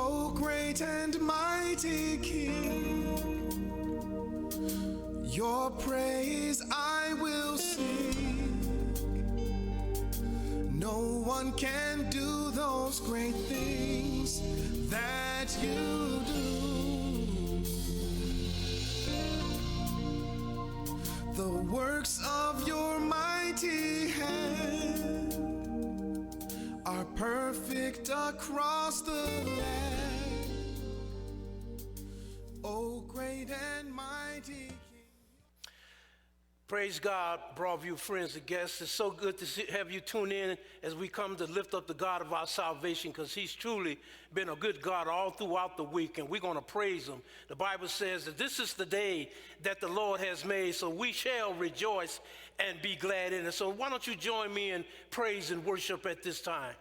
O great and mighty King, your praise I will sing. No one can do those great things that you do. The works of your mighty hand are perfect across the land. O great and mighty King. Praise God, Broadview friends and guests. It's so good to have you tune in as we come to lift up the God of our salvation, because he's truly been a good God all throughout the week, and we're going to praise him. The Bible says that this is the day that the Lord has made, so we shall rejoice and be glad in it. So why don't you join me in praise and worship at this time?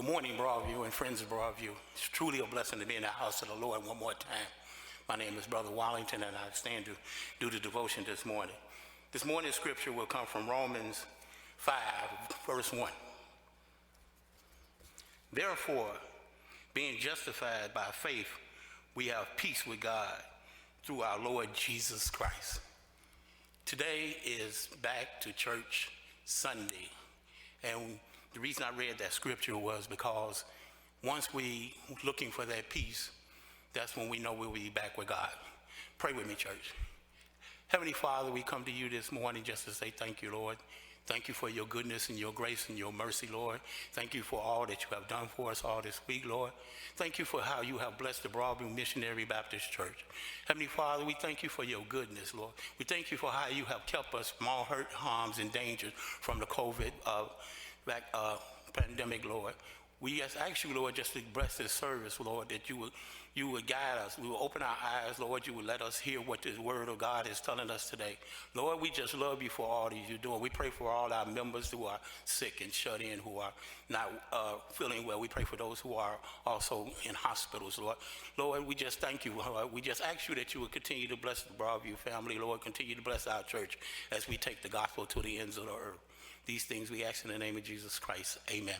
Good morning, Broadview and friends of Broadview. It's truly a blessing to be in the house of the Lord one more time. My name is Brother Wallington, and I stand to do the devotion this morning. This morning's scripture will come from Romans 5, verse 1. Therefore, being justified by faith, we have peace with God through our Lord Jesus Christ. Today is Back to Church Sunday, and the reason I read that scripture was because once we looking for that peace, that's when we know we'll be back with God. Pray with me, church. Heavenly Father, we come to you this morning just to say thank you, Lord. Thank you for your goodness and your grace and your mercy, Lord. Thank you for all that you have done for us all this week, Lord. Thank you for how you have blessed the Broadview Missionary Baptist Church. Heavenly Father, we thank you for your goodness, Lord. We thank you for how you have kept us from all hurt, harms, and dangers from the COVID pandemic, Lord. We just ask you, Lord, just to bless this service, Lord, that you would guide us. We will open our eyes, Lord. You would let us hear what this word of God is telling us today. Lord, we just love you for all that you're doing. We pray for all our members who are sick and shut in, who are not feeling well. We pray for those who are also in hospitals, Lord. Lord, we just thank you, Lord. We just ask you that you would continue to bless the Broadview family, Lord. Continue to bless our church as we take the gospel to the ends of the earth. These things we ask in the name of Jesus Christ. Amen.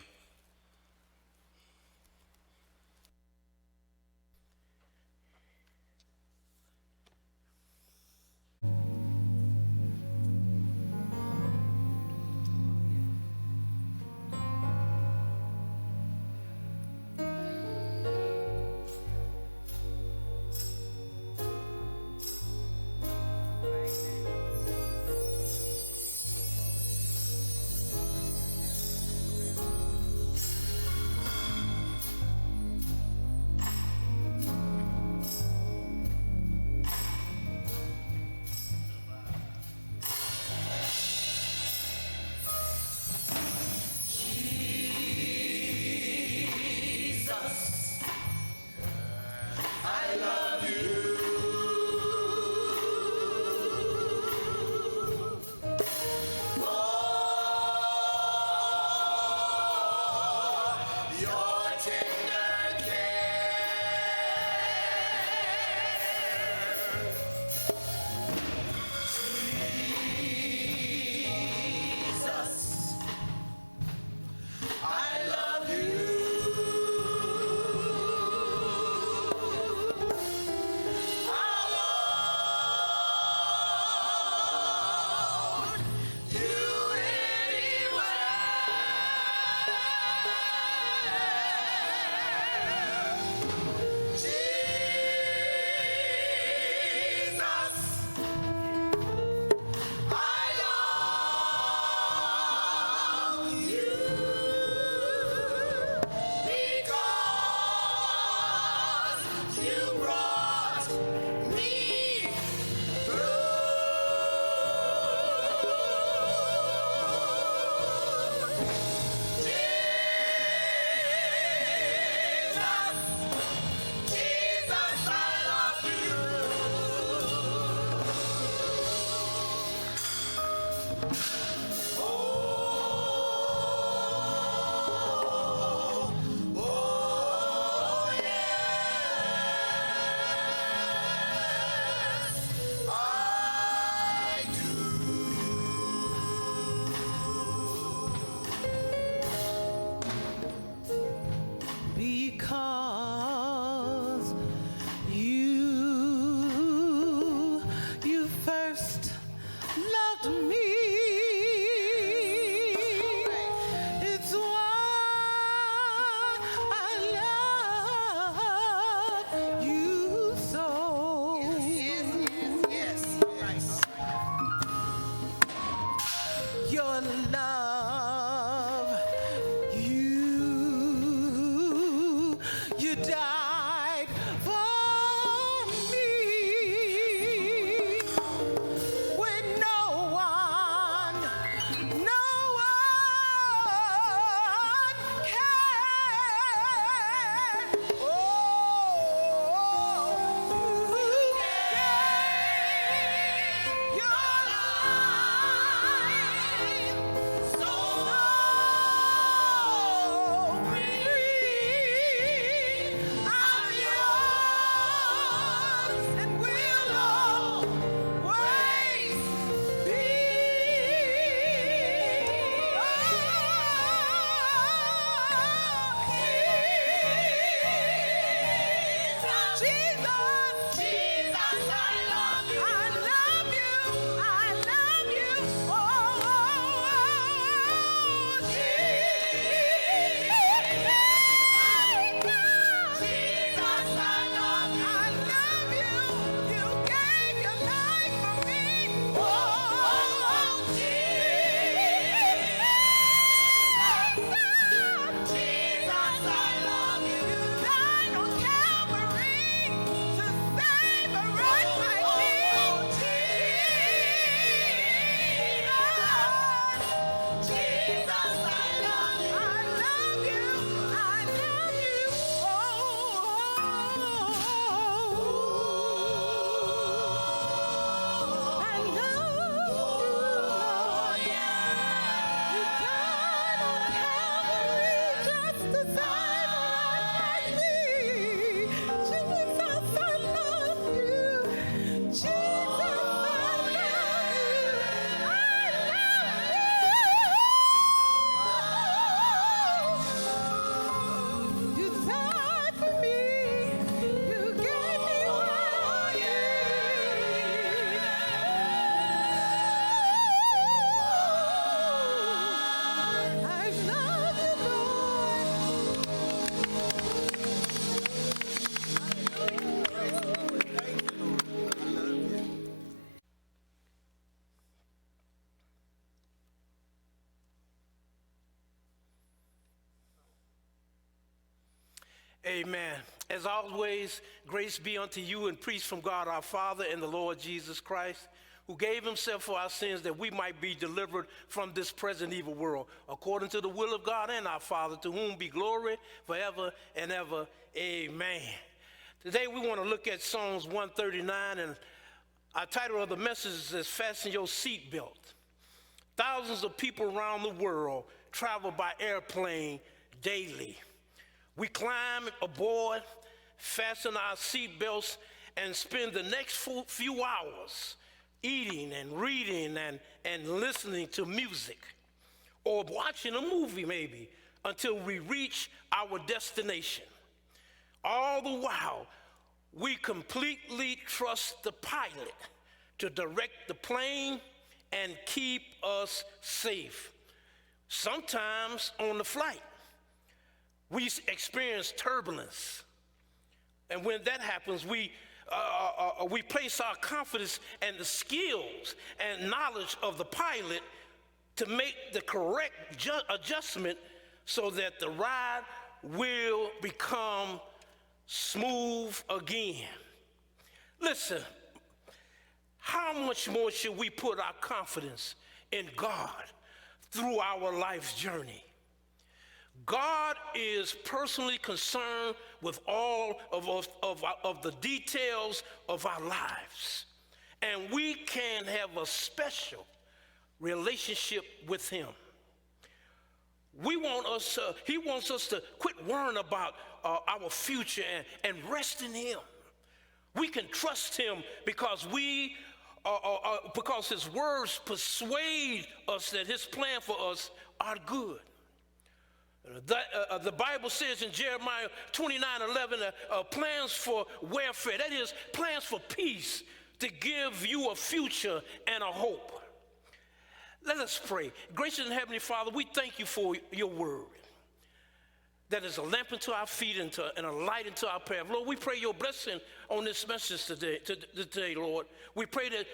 Amen. As always, grace be unto you and peace from God our Father and the Lord Jesus Christ, who gave himself for our sins that we might be delivered from this present evil world, according to the will of God and our Father, to whom be glory forever and ever. Amen. Today we want to look at Psalms 139, and our title of the message is Fasten Your Seatbelt. Thousands of people around the world travel by airplane daily. We climb aboard, fasten our seatbelts, and spend the next few hours eating and reading and listening to music, or watching a movie maybe, until we reach our destination. All the while, we completely trust the pilot to direct the plane and keep us safe. Sometimes on the flight, we experience turbulence, and when that happens, we place our confidence in the skills and knowledge of the pilot to make the correct adjustment so that the ride will become smooth again. Listen, how much more should we put our confidence in God through our life's journey? God is personally concerned with all of the details of our lives, and we can have a special relationship with him. He wants us to quit worrying about our future and rest in him. We can trust him because because his words persuade us that his plan for us are good. The Bible says in Jeremiah 29:11, plans for welfare, that is, plans for peace, to give you a future and a hope. Let us pray. Gracious and Heavenly Father, we thank you for your word that is a lamp unto our feet and a light unto our path. Lord, we pray your blessing on this message today, Lord. We pray that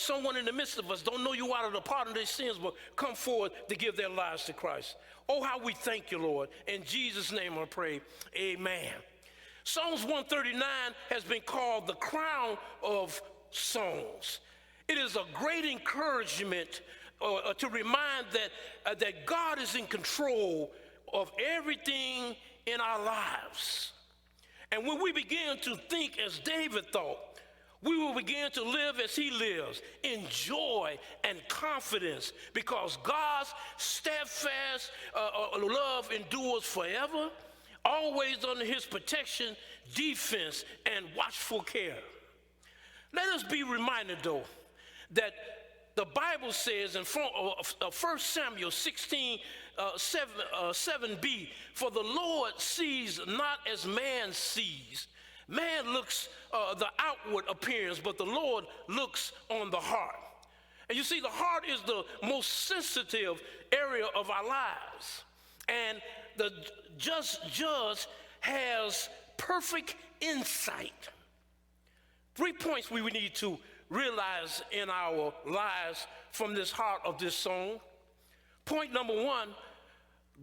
someone in the midst of us don't know you out of the pardon of their sins, but come forward to give their lives to Christ. Oh, how we thank you, Lord. In Jesus' name I pray, amen. Psalms 139 has been called the crown of songs. It is a great encouragement to remind that God is in control of everything in our lives. And when we begin to think as David thought, we will begin to live as he lives, in joy and confidence, because God's steadfast love endures forever, always under his protection, defense, and watchful care. Let us be reminded, though, that the Bible says in 1 Samuel 16, 7b, for the Lord sees not as man sees. Man looks the outward appearance, but the Lord looks on the heart. And you see, the heart is the most sensitive area of our lives. And the just judge has perfect insight. 3 points we would need to realize in our lives from this heart of this song. Point number one,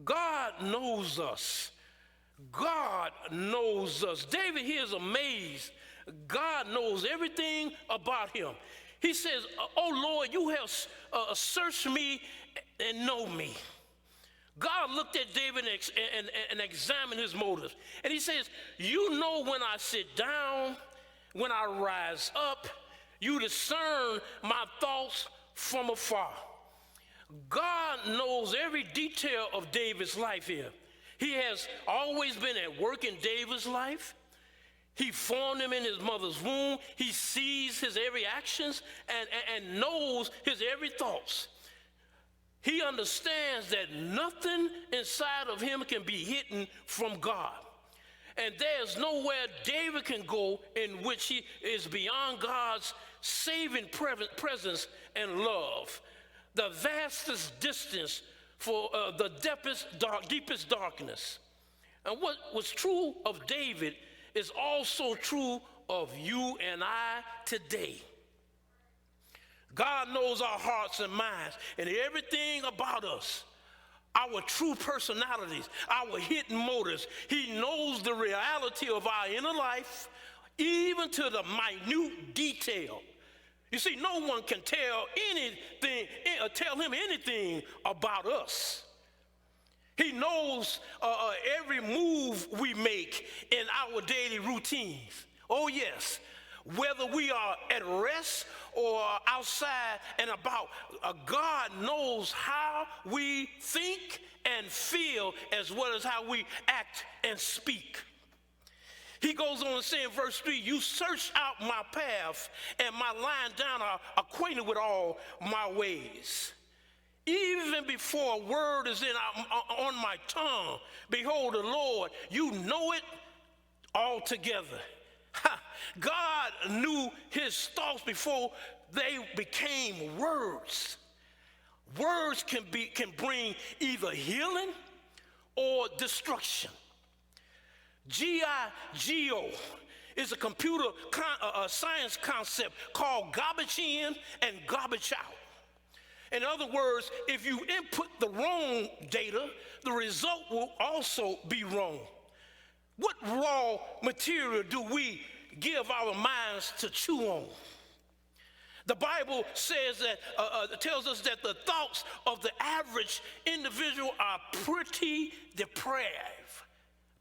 God knows us. God knows us. David here is amazed. God knows everything about him. He says, oh Lord, you have searched me and know me. God looked at David and examined his motives. And he says, you know when I sit down, when I rise up, you discern my thoughts from afar. God knows every detail of David's life here. He has always been at work in David's life. He formed him in his mother's womb. He sees his every actions and knows his every thoughts. He understands that nothing inside of him can be hidden from God. And there's nowhere David can go in which he is beyond God's saving presence and love. The vastest distance for the deepest darkness. And what was true of David is also true of you and I today. God knows our hearts and minds and everything about us. our true personalities, our hidden motives. He knows the reality of our inner life, even to the minute detail. You see, no one can tell him anything about us. He knows every move we make in our daily routines. Oh yes, whether we are at rest or outside and about, God knows how we think and feel as well as how we act and speak. He goes on to say in verse 3, you search out my path and my lying down are acquainted with all my ways. Even before a word is on my tongue, behold the Lord, you know it altogether. God knew his thoughts before they became words. Words can bring either healing or destruction. GIGO is a computer science concept called garbage in and garbage out. In other words, if you input the wrong data, the result will also be wrong. What raw material do we give our minds to chew on? The Bible says that, tells us that the thoughts of the average individual are pretty depraved.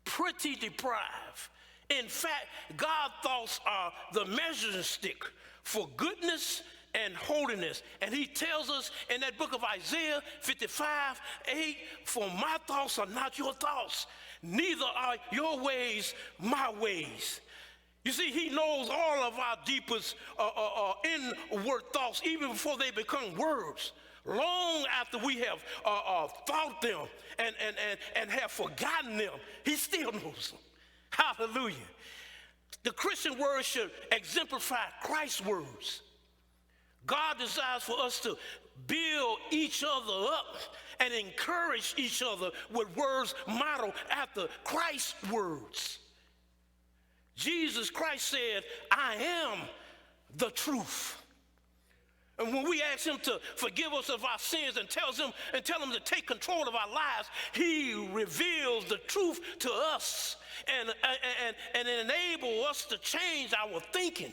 Pretty deprived. In fact, God's thoughts are the measuring stick for goodness and holiness. And he tells us in that book of Isaiah 55:8, for my thoughts are not your thoughts, neither are your ways my ways. You see, he knows all of our deepest inward thoughts, even before they become words. Long after we have thought them and have forgotten them, he still knows them. Hallelujah. The Christian word should exemplify Christ's words. God desires for us to build each other up and encourage each other with words modeled after Christ's words. Jesus Christ said, I am the truth. And when we ask him to forgive us of our sins and tell him to take control of our lives, he reveals the truth to us and enable us to change our thinking.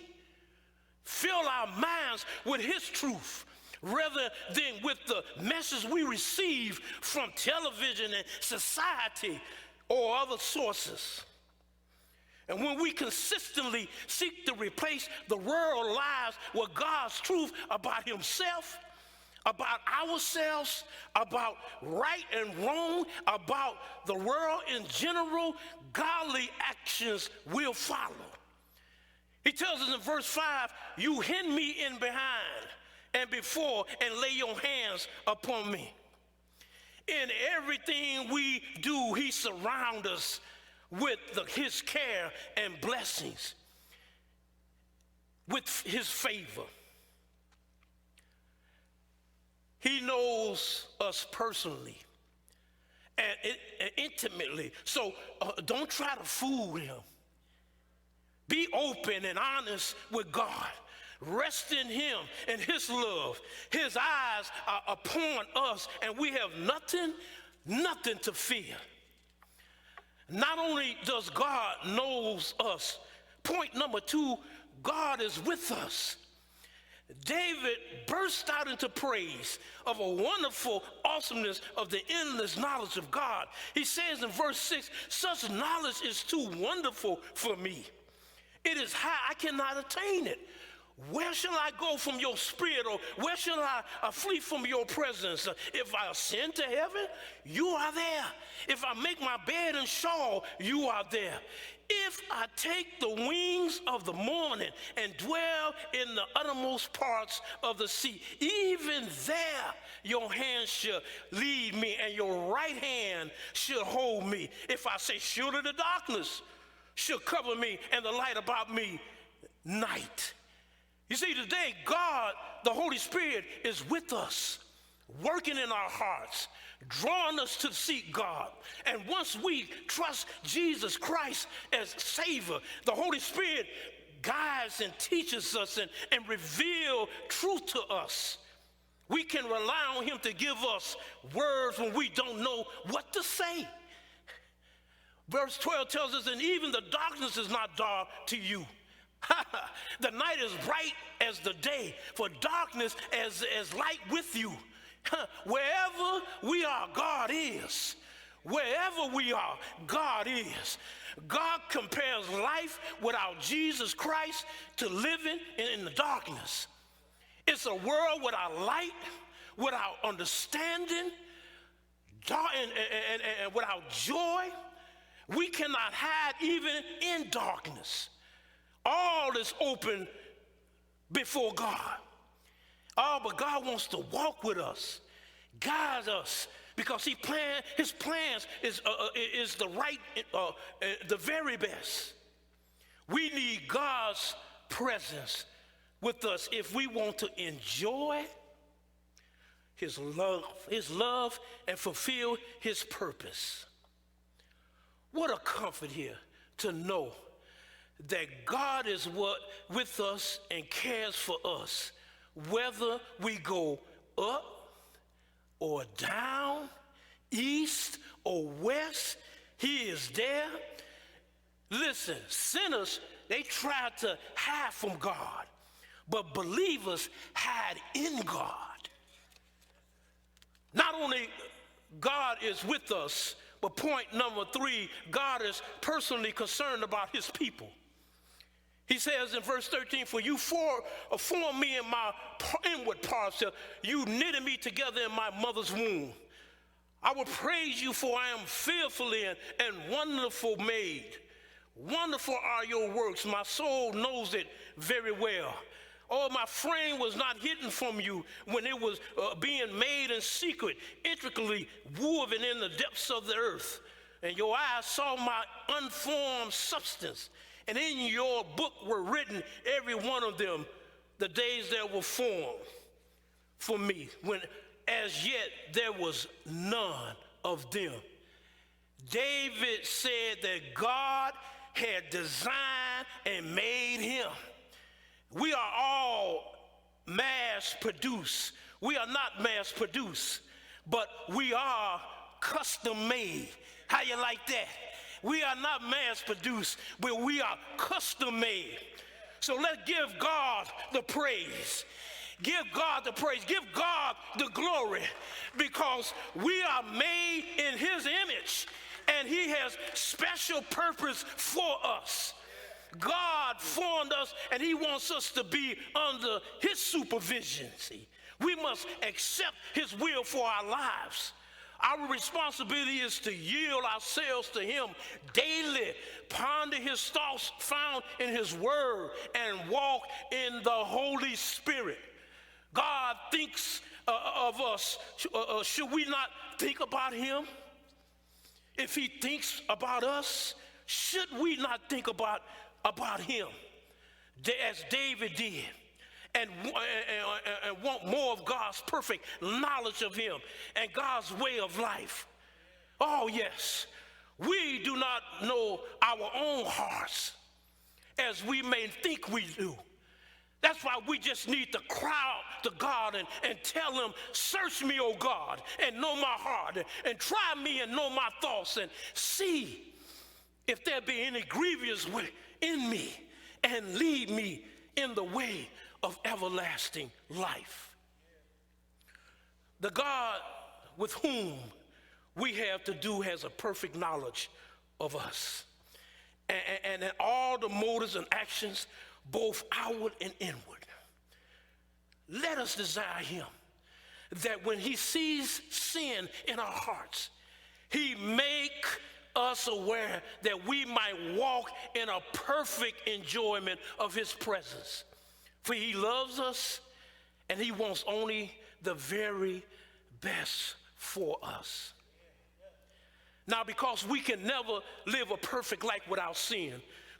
Fill our minds with his truth rather than with the message we receive from television and society or other sources. And when we consistently seek to replace the world lives with God's truth about himself, about ourselves, about right and wrong, about the world in general, godly actions will follow. He tells us in verse 5, you hem me in behind and before and lay your hands upon me. In everything we do, he surrounds us with his care and blessings, with his favor. He knows us personally and intimately, so don't try to fool him. Be open and honest with God. Rest in him and his love. His eyes are upon us, and we have nothing to fear. Not only does God knows us, point number 2, God is with us. David burst out into praise of a wonderful awesomeness of the endless knowledge of God. He says in verse 6, such knowledge is too wonderful for me. It is high, I cannot attain it. Where shall I go from your spirit, or where shall I flee from your presence? If I ascend to heaven, you are there. If I make my bed in Sheol, you are there. If I take the wings of the morning and dwell in the uttermost parts of the sea, even there your hand shall lead me and your right hand shall hold me. If I say, surely the darkness shall cover me and the light about me night. You see, today, God, the Holy Spirit, is with us, working in our hearts, drawing us to seek God. And once we trust Jesus Christ as Savior, the Holy Spirit guides and teaches us and reveals truth to us. We can rely on him to give us words when we don't know what to say. Verse 12 tells us, and even the darkness is not dark to you. The night is bright as the day, for darkness as light with you. Wherever we are, God is. Wherever we are, God is. God compares life without Jesus Christ to living in the darkness. It's a world without light, without understanding, and without joy. We cannot hide even in darkness. All is open before God. Oh, but God wants to walk with us, guide us, because his plans is the right, the very best. We need God's presence with us if we want to enjoy his love and fulfill his purpose. What a comfort here to know that God is with us and cares for us, whether we go up or down, east or west, he is there. Listen, sinners, they try to hide from God, but believers hide in God. Not only God is with us, but point number 3, God is personally concerned about his people. He says in verse 13, for you formed me in my inward parts. You knitted me together in my mother's womb. I will praise you, for I am fearfully and wonderful made. Wonderful are your works. My soul knows it very well. Oh, my frame was not hidden from you when it was being made in secret, intricately woven in the depths of the earth. And your eyes saw my unformed substance. And in your book were written, every one of them, the days that were formed for me, when as yet there was none of them. David said that God had designed and made him. We are all mass produced. We are not mass produced, but we are custom made. How you like that? We are not mass produced, but we are custom made. So let's give God the praise. Give God the praise. Give God the glory, because we are made in his image and he has special purpose for us. God formed us and he wants us to be under his supervision. See, we must accept his will for our lives. Our responsibility is to yield ourselves to him daily, ponder his thoughts found in his word, and walk in the Holy Spirit. God thinks of us. Should we not think about him? If he thinks about us, should we not think about him as David did, and want more of God's perfect knowledge of him and God's way of life? Oh yes, we do not know our own hearts as we may think we do. That's why we just need to cry out to God and tell him, search me, O God, and know my heart, and try me and know my thoughts, and see if there be any grievous way in me, and lead me in the way of everlasting life. The God with whom we have to do has a perfect knowledge of us, and in all the motives and actions, both outward and inward. Let us desire him, that when he sees sin in our hearts, he make us aware that we might walk in a perfect enjoyment of his presence. For he loves us and he wants only the very best for us. Now, because we can never live a perfect life without sin,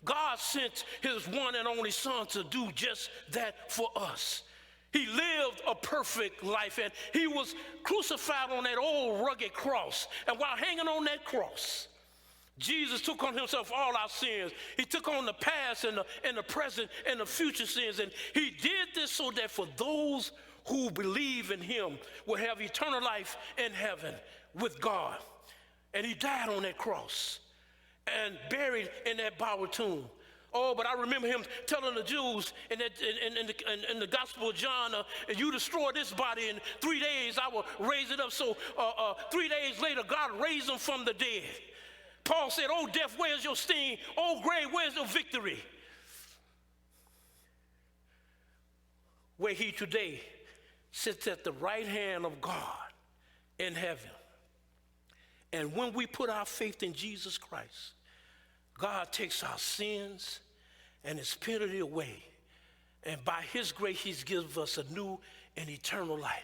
God sent his one and only son to do just that for us. He lived a perfect life, and he was crucified on that old rugged cross. And while hanging on that cross, Jesus took on himself all our sins. He took on the past and the present and the future sins. And he did this so that for those who believe in him will have eternal life in heaven with God. And he died on that cross and buried in that borrowed tomb. Oh, but I remember him telling the Jews in the Gospel of John, you destroy this body in 3 days, I will raise it up. So 3 days later, God raised him from the dead. Paul said, oh, death, where's your sting? Oh, grave, where's your victory? Where he today sits at the right hand of God in heaven. And when we put our faith in Jesus Christ, God takes our sins and his penalty away. And by his grace, he's given us a new and eternal life.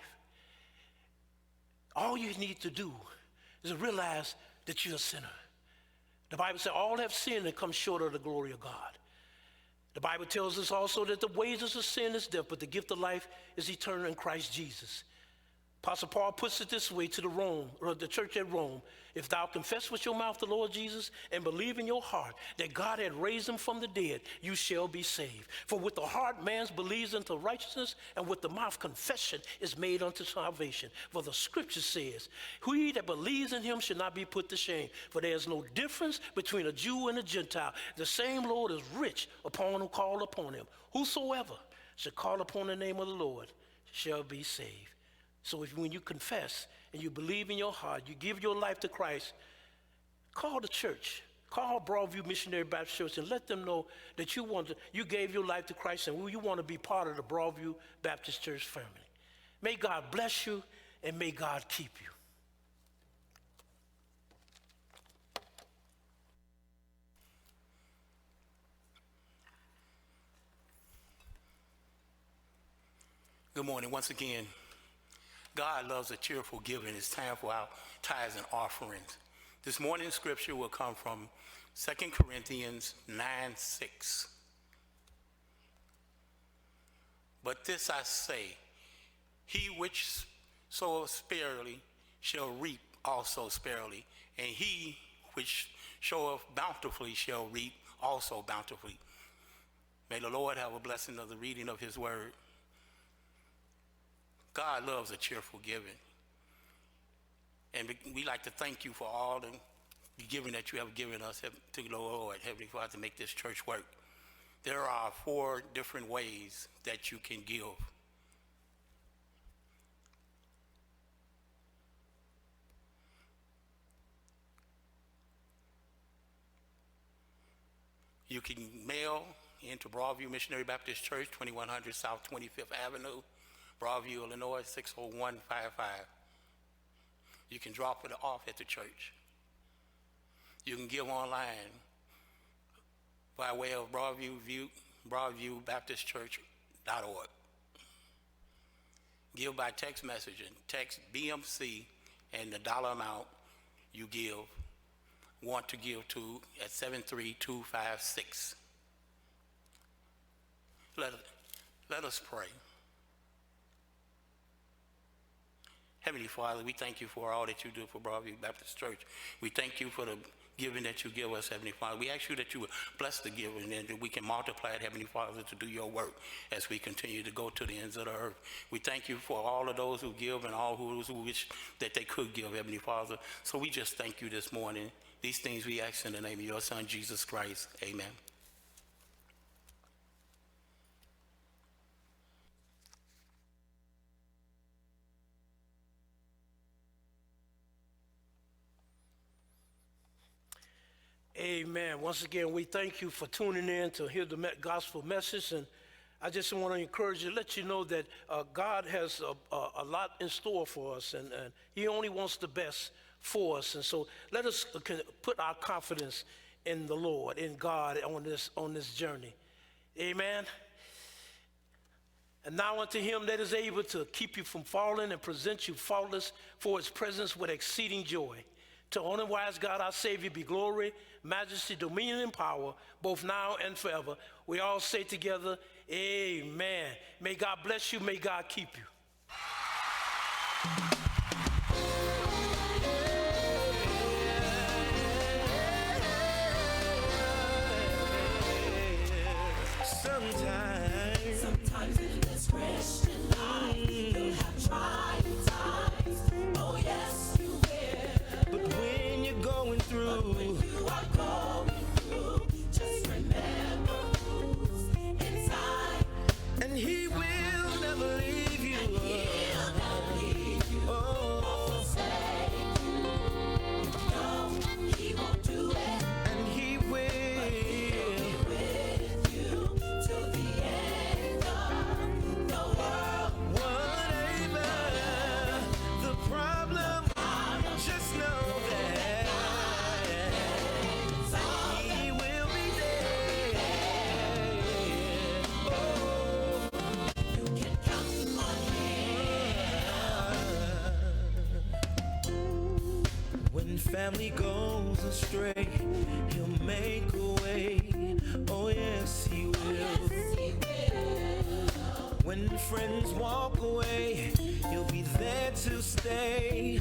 All you need to do is realize that you're a sinner. The Bible says all have sinned and come short of the glory of God. The Bible tells us also that the wages of sin is death, but the gift of life is eternal in Christ Jesus. Apostle Paul puts it this way to the church at Rome. If thou confess with your mouth the Lord Jesus and believe in your heart that God had raised him from the dead, you shall be saved. For with the heart man believes unto righteousness, and with the mouth confession is made unto salvation. For the scripture says, he that believes in him shall not be put to shame. For there is no difference between a Jew and a Gentile. The same Lord is rich upon who call upon him. Whosoever shall call upon the name of the Lord shall be saved. So when you confess and you believe in your heart, you give your life to Christ, call the church, call Broadview Missionary Baptist Church, and let them know that you gave your life to Christ and you want to be part of the Broadview Baptist Church family. May God bless you and may God keep you. Good morning once again. God loves a cheerful giving. It's time for our tithes and offerings. This morning's scripture will come from 2 Corinthians 9:6. But this I say, he which soweth sparingly shall reap also sparingly, and he which soweth bountifully shall reap also bountifully. May the Lord have a blessing of the reading of his word. God loves a cheerful giving. And we like to thank you for all the giving that you have given us to the Lord, Heavenly Father, to make this church work. There are 4 different ways that you can give. You can mail into Broadview Missionary Baptist Church, 2100 South 25th Avenue, Broadview, Illinois, 60155. You can drop it off at the church. You can give online by way of BroadviewBaptistChurch.org. Give by text messaging. Text BMC and the dollar amount you want to give to at 73256. Let us pray. Heavenly Father, we thank you for all that you do for Broadview Baptist Church. We thank you for the giving that you give us, Heavenly Father. We ask you that you would bless the giving and that we can multiply it, Heavenly Father, to do your work as we continue to go to the ends of the earth. We thank you for all of those who give and all who wish that they could give, Heavenly Father. So we just thank you this morning. These things we ask in the name of your Son, Jesus Christ. Amen. Amen. Once again, we thank you for tuning in to hear the gospel message. And I just want to encourage you, let you know that God has a lot in store for us, and he only wants the best for us. And so let us put our confidence in the Lord, in God on this journey. Amen. And now unto him that is able to keep you from falling and present you faultless for his presence with exceeding joy. To only wise God, our Savior, be glory, majesty, dominion, and power, both now and forever. We all say together, amen. May God bless you. May God keep you. Sometimes in this Christian life, family goes astray, he'll make a way. Oh yes, he will. When friends walk away, he'll be there to stay.